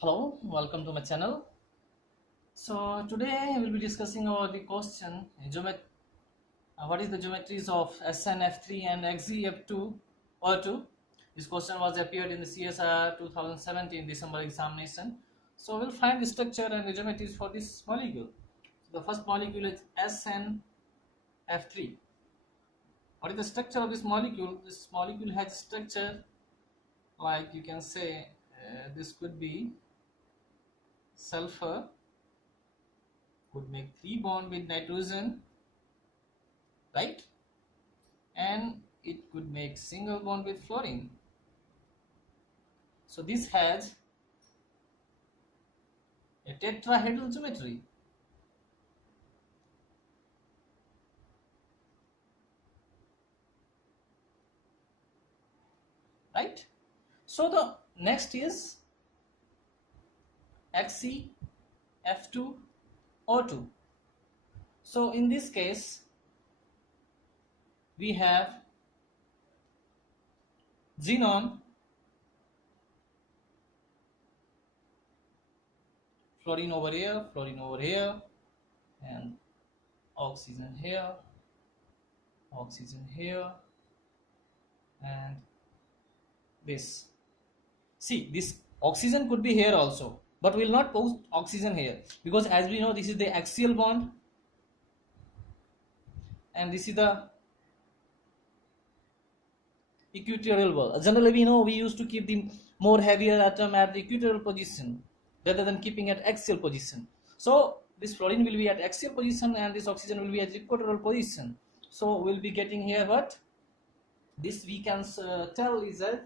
Hello, welcome to my channel. So today we will be discussing about the question what is the geometries of SNF3 and XEF2 or 2. This question was appeared in the CSIR 2017 December examination. So we'll find the structure and the geometries for this molecule. So the first molecule is SNF3. What is the structure of this molecule? This molecule has structure like you can say this could be sulfur, could make 3 bond with nitrogen, right? And it could make single bond with fluorine. So this has a tetrahedral geometry. Right? So the next is XeF2O2. So in this case we have xenon, fluorine over here, and oxygen here, and this. See, this oxygen could be here also, but we will not put oxygen here because as we know this is the axial bond and this is the equatorial bond. Generally we know we used to keep the more heavier atom at the equatorial position rather than keeping at axial position. So this fluorine will be at axial position and this oxygen will be at equatorial position. So we'll be getting here what? This we can tell is a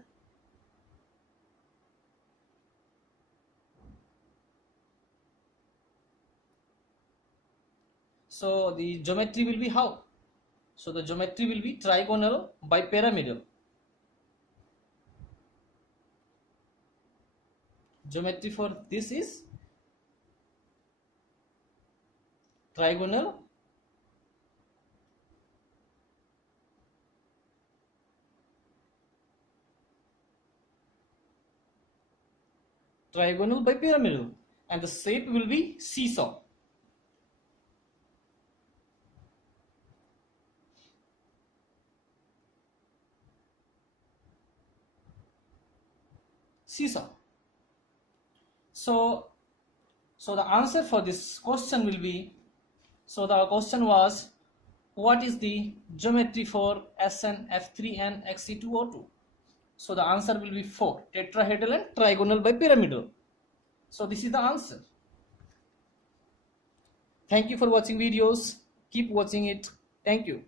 so the geometry will be how? So the geometry will be trigonal bipyramidal. Geometry for this is trigonal bipyramidal and the shape will be seesaw. So the answer for this question will be, so the question was what is the geometry for SNF3 and Xe2O2? So the answer will be 4, tetrahedral and trigonal bipyramidal. So this is the answer. Thank you for watching videos. Keep watching it. Thank you.